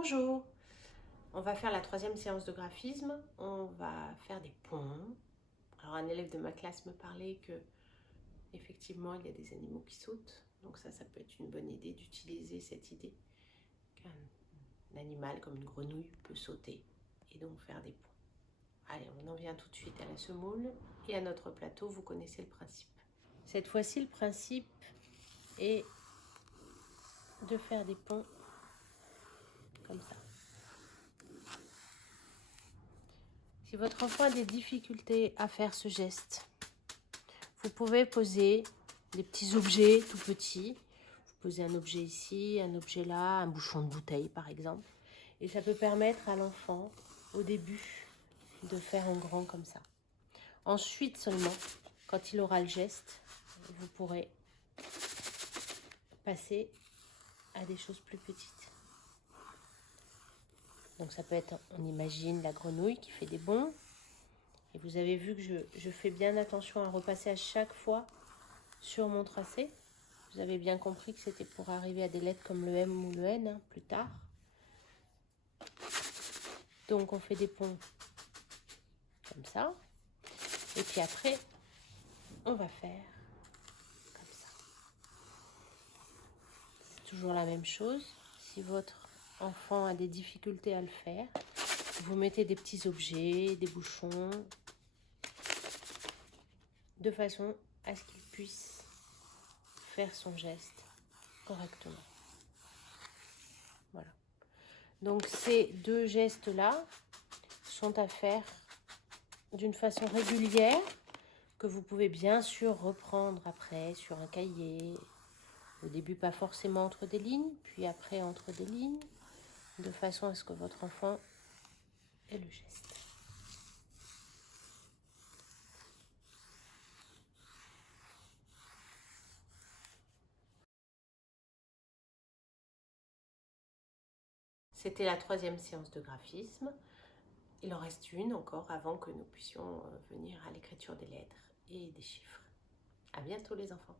Bonjour, on va faire la troisième séance de graphisme. On va faire des ponts. Alors un élève de ma classe me parlait que effectivement il y a des animaux qui sautent. Donc ça peut être une bonne idée d'utiliser cette idée qu'un animal comme une grenouille peut sauter et donc faire des ponts. Allez, on en vient tout de suite à la semoule et à notre plateau. Vous connaissez le principe. Cette fois-ci, le principe est de faire des ponts comme ça. Si votre enfant a des difficultés à faire ce geste, vous pouvez poser des petits objets tout petits. Vous posez un objet ici, un objet là, un bouchon de bouteille par exemple. Et ça peut permettre à l'enfant, au début, de faire un grand comme ça. Ensuite seulement, quand il aura le geste, vous pourrez passer à des choses plus petites. Donc ça peut être, on imagine la grenouille qui fait des bonds. Et vous avez vu que je fais bien attention à repasser à chaque fois sur mon tracé. Vous avez bien compris que c'était pour arriver à des lettres comme le M ou le N plus tard. Donc on fait des ponts comme ça. Et puis après, on va faire comme ça. C'est toujours la même chose. Si votre enfant a des difficultés à le faire, vous mettez des petits objets, des bouchons, de façon à ce qu'il puisse faire son geste correctement. Voilà. Donc ces deux gestes-là sont à faire d'une façon régulière, que vous pouvez bien sûr reprendre après sur un cahier. Au début, pas forcément entre des lignes, puis après entre des lignes, de façon à ce que votre enfant ait le geste. C'était la troisième séance de graphisme. Il en reste une encore avant que nous puissions venir à l'écriture des lettres et des chiffres. À bientôt les enfants.